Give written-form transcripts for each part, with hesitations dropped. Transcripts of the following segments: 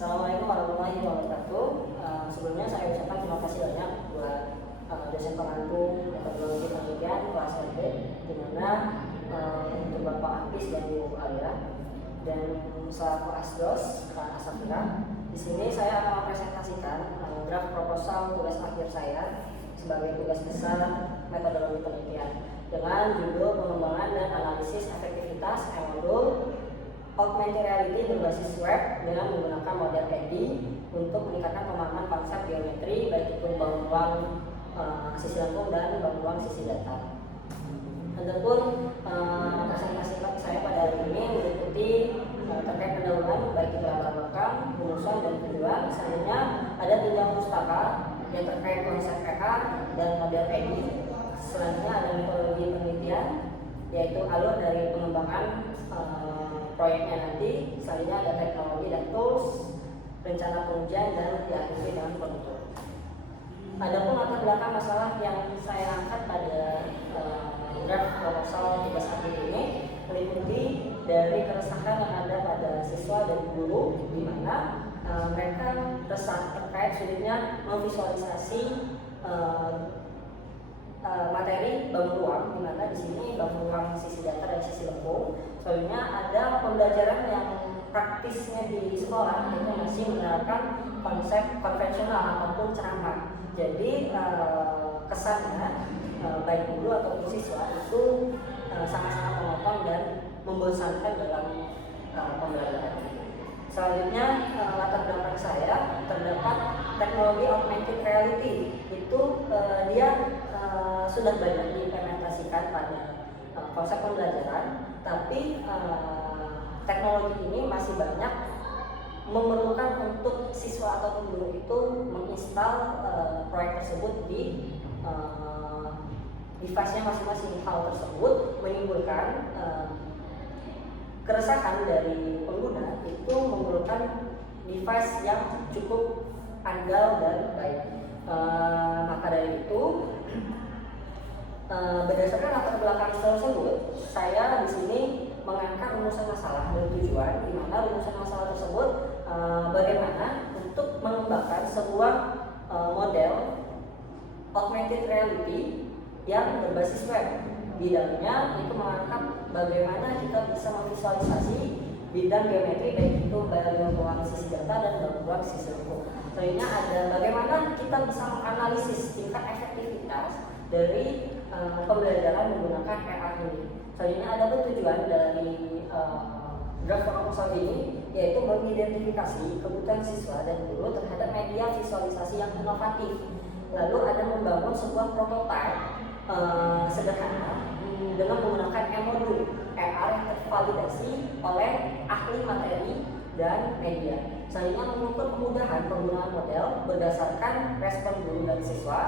Assalamualaikum warahmatullahi wabarakatuh. Sebelumnya saya ucapkan terima kasih banyak buat dosen pengantung metodologi penelitian kelas LB, di mana untuk Bapak Apis dan Ibu Alia dan selaku Asdos Asafira. Di sini saya akan mempresentasikan draft proposal tugas akhir saya sebagai tugas besar metodologi penelitian dengan judul pengembangan dan analisis efektivitas modul augmented reality berbasis web dengan menggunakan model EDI untuk meningkatkan pemahaman konsep geometri baik itu bangun ruang sisi lengkung dan bangun ruang sisi datar. Adapun presentasi saya pada hari ini meliputi terkait pendahuluan baik itu latar belakang, rumusan dan tujuan. Selanjutnya ada tinjauan pustaka yang terkait konsep EA dan model EDI. Selanjutnya ada metodologi penelitian yaitu alur dari pengembangan proyeknya nanti. Selanjutnya ada teknologi dan tools, rencana pengujian, dan diakhiri dengan prototipe. Adapun latar belakang masalah yang saya angkat pada draft proposal tugas akhir ini meliputi dari keresahan yang ada pada siswa dan guru, di mana mereka resah terkait sulitnya memvisualisasi materi bangun ruang, di mana di sini bangun ruang sisi datar dan sisi lengkung. Soalnya ada pembelajaran yang praktisnya di sekolah itu masih menerapkan konsep konvensional ataupun ceramah. Jadi kesannya baik guru ataupun siswa itu sangat-sangat monotone dan membosankan dalam pembelajaran. Selanjutnya latar belakang saya terdapat teknologi augmented reality. Itu dia sudah banyak diimplementasikan pada konsep pembelajaran, tapi teknologi ini masih banyak memerlukan untuk siswa atau guru itu menginstal proyek tersebut di device-nya masing-masing. Hal tersebut menimbulkan keresahan dari pengguna itu memerlukan device yang cukup andal dan baik. Maka dari itu berdasarkan latar belakang tersebut, saya di sini mengangkat rumusan masalah dan tujuan, di mana rumusan masalah tersebut bagaimana untuk mengembangkan sebuah model augmented reality yang berbasis web. Di dalamnya itu mengangkat bagaimana kita bisa memvisualisasi bidang geometri baik itu bangun ruang sisi datar dan bangun ruang sisi lengkung. Selanjutnya ada bagaimana kita bisa menganalisis tingkat efektivitas dari pembelajaran menggunakan AR ini. Selanjutnya ada tujuan dari draft proposal ini, yaitu mengidentifikasi kebutuhan siswa dan guru terhadap media visualisasi yang inovatif. Lalu ada membangun sebuah prototipe sederhana dengan menggunakan modul AR yang tervalidasi oleh ahli materi dan media. Selanjutnya mengukur kemudahan penggunaan model berdasarkan respon guru dan siswa.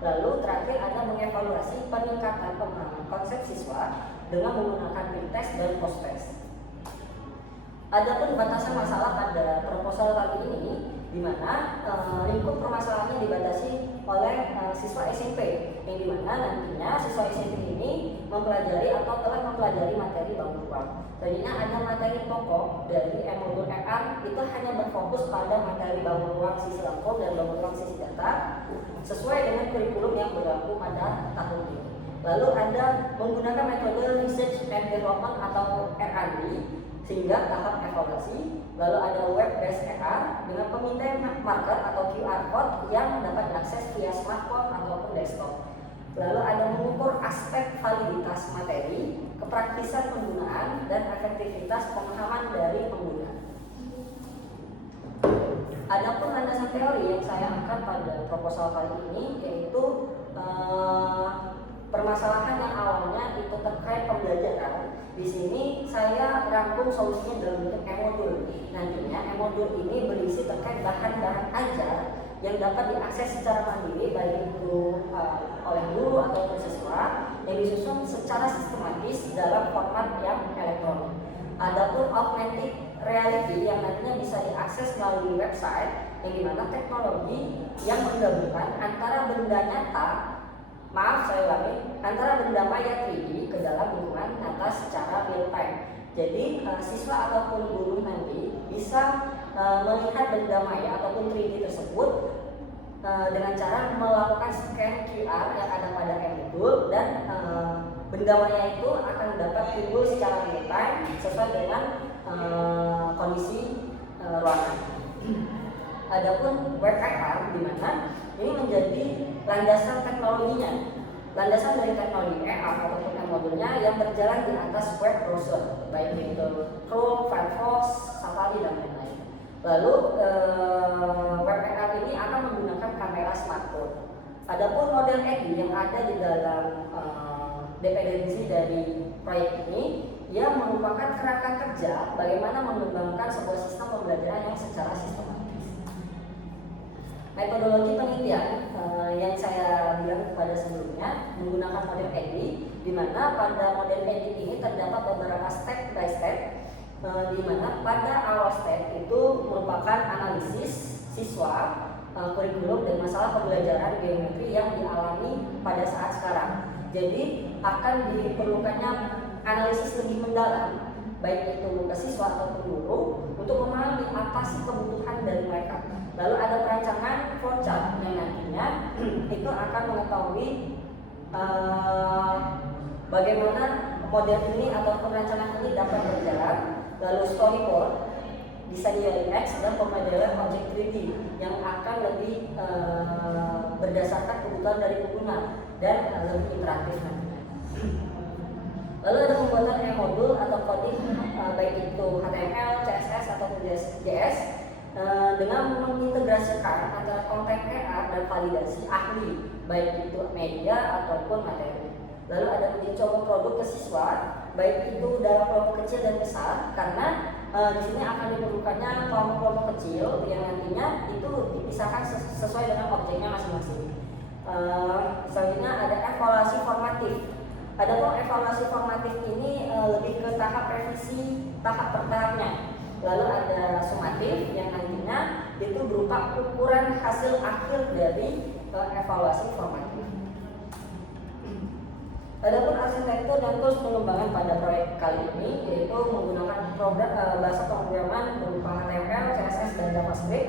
Lalu terakhir ada mengevaluasi peningkatan pemahaman konsep siswa dengan menggunakan pretest dan post-test. Adapun batasan masalah pada proposal kali ini, di mana lingkup permasalahannya dibatasi oleh siswa SMP, yang di mana nantinya siswa SMP ini mempelajari atau telah mempelajari materi bangun ruang. Selanjutnya ada materi pokok dari modul ER itu hanya berfokus pada materi bangun ruang sisi lengkung dan bangun ruang sisi datar sesuai dengan kurikulum yang berlaku pada tahun ini. Lalu ada menggunakan metode research and development atau R&D sehingga tahap evaluasi. Lalu ada web based AR dengan pemindaian marker atau QR code yang dapat diakses via smartphone ataupun desktop. Lalu ada mengukur aspek validitas materi, kepraktisan penggunaan, dan efektivitas pemahaman dari pengguna. Adapun landasan teori yang saya angkat pada proposal kali ini yaitu permasalahan yang awalnya itu terkait pembelajaran. Di sini saya rangkum solusinya dalam bentuk e-modul. Nantinya e-modul ini berisi terkait bahan-bahan ajar yang dapat diakses secara mandiri baik itu oleh guru atau siswa yang disusun secara sistematis dalam format yang elektronik. Adapun augmented reality yang nantinya bisa diakses melalui website yang dimana teknologi yang menggabungkan antara benda nyata, antara benda maya 3D ke dalam lingkungan nyata secara real time. Jadi siswa ataupun guru nanti bisa melihat benda maya ataupun 3D tersebut dengan cara melakukan scan QR yang ada pada M-Modul, dan benda maya itu akan dapat timbul secara real time sesuai dengan kondisi ruangan. Adapun web AR di mana ini menjadi landasan teknologinya, landasan dari teknologi AR ataupun M-Modulnya yang berjalan di atas web browser, baik itu Chrome, Firefox, Safari dan lain-lain. Lalu web AR ini akan menggunakan kamera smartphone. Adapun model EDI yang ada di dalam dependensi dari proyek ini, ia merupakan kerangka kerja bagaimana mengembangkan sebuah sistem pembelajaran yang secara sistematis. Metodologi penelitian yang saya bilang kepada sebelumnya menggunakan model EDI, di mana pada model EDI ini terdapat beberapa step by step, di mana pada awal step itu merupakan analisis siswa, kurikulum dan masalah pembelajaran geometri yang dialami pada saat sekarang. Jadi akan diperlukannya analisis lebih mendalam, baik itu ke siswa ataupun guru, untuk memahami apa sih kebutuhan dari mereka. Lalu ada perancangan flowchart yang nantinya itu akan mengetahui bagaimana model ini atau perancangan ini dapat berjalan. Lalu storyboard, desain UX, dan pemodelen objek 3D yang akan lebih berdasarkan kebutuhan dari pengguna dan lebih interaktif nantinya. Lalu ada pembuatan M-Modul atau coding baik itu HTML, CSS ataupun JS dengan mengintegrasikan antara konten AR dan validasi ahli, baik itu media ataupun materi. Lalu ada uji coba produk ke siswa, baik itu dalam kelompok kecil dan besar, karena di sini akan diperlukannya kelompok-kelompok kecil yang nantinya itu dipisahkan sesuai dengan objeknya masing-masing. Selanjutnya ada evaluasi formatif. Adapun evaluasi formatif ini lebih ke tahap revisi tahap per tahapnya. Lalu ada sumatif yang nantinya itu berupa ukuran hasil akhir dari evaluasi formatif. Adapun arsitektur dan tools pengembangan pada proyek kali ini yaitu menggunakan bahasa pemrograman berupa HTML, CSS dan JavaScript.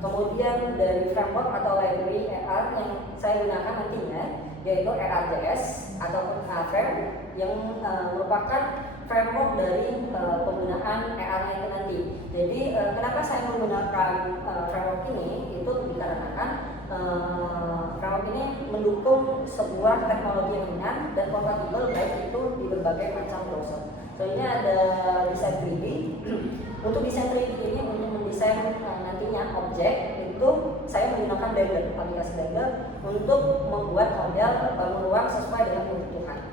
Kemudian dari framework atau library AR yang saya gunakan nantinya yaitu ARJS ataupun AFrame yang merupakan framework dari penggunaan AR-nya itu nanti. Jadi kenapa saya menggunakan framework ini itu dikarenakan framework ini mendukung sebuah teknologi yang ringan dan kompatibel baik itu di berbagai macam browser. Soalnya ada desain 3D. Untuk desain 3D ini untuk mendesain nantinya objek itu saya menggunakan Blender, aplikasi Blender untuk membuat model bangun ruang sesuai dengan kebutuhan.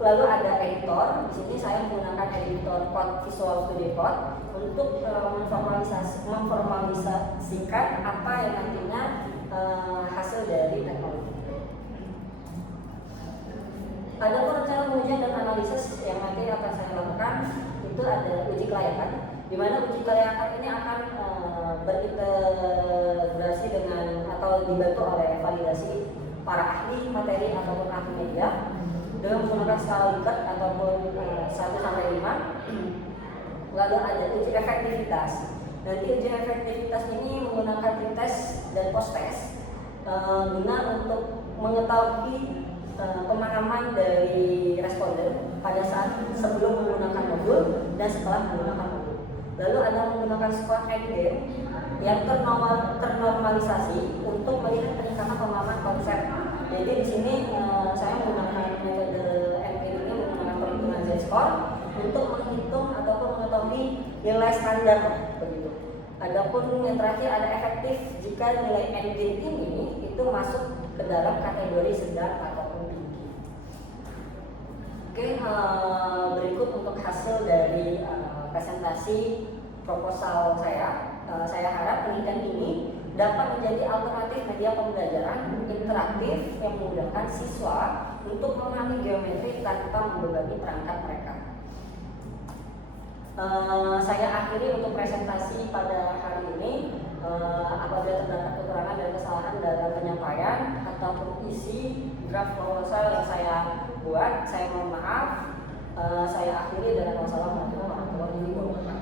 Lalu ada editor. Di sini saya menggunakan editor Code Visual Studio Code untuk memformalisasikan apa yang nantinya hasil dari teknologi. Ada rencana pengujian dan analisis yang nanti akan saya lakukan itu ada uji kelayakan, di mana uji kelayakan ini akan berintegrasi dengan atau dibantu oleh validasi para ahli materi ataupun ahli media dengan menggunakan skala Likert ataupun 1 sampai 5. Lalu ada uji efektivitas. Nanti uji efektivitas ini menggunakan pretest dan post-test guna untuk mengetahui pemahaman dari responden pada saat sebelum menggunakan modul dan setelah menggunakan modul. Lalu ada menggunakan squad endgame yang ternormalisasi untuk melihat peningkatan pemahaman konsep. Jadi di sini saya menggunakan metode endgame ini menggunakan perhitungan Z-score untuk menghitung ataupun mengetahui nilai standar begitu. Adapun yang terakhir ada efektif jika nilai endgame ini itu masuk ke dalam kategori sedang ataupun tinggi. Oke, berikut untuk hasil dari presentasi proposal saya. Saya harap penelitian ini dapat menjadi alternatif media pembelajaran interaktif yang memudahkan siswa untuk memahami geometri tanpa membebani perangkat mereka. Saya akhiri untuk presentasi pada hari ini. Apabila terdapat kekurangan dan kesalahan dalam penyampaian ataupun isi draft proposal yang saya buat, saya mohon maaf. Saya akhiri dengan wassalamualaikum warahmatullahi wabarakatuh.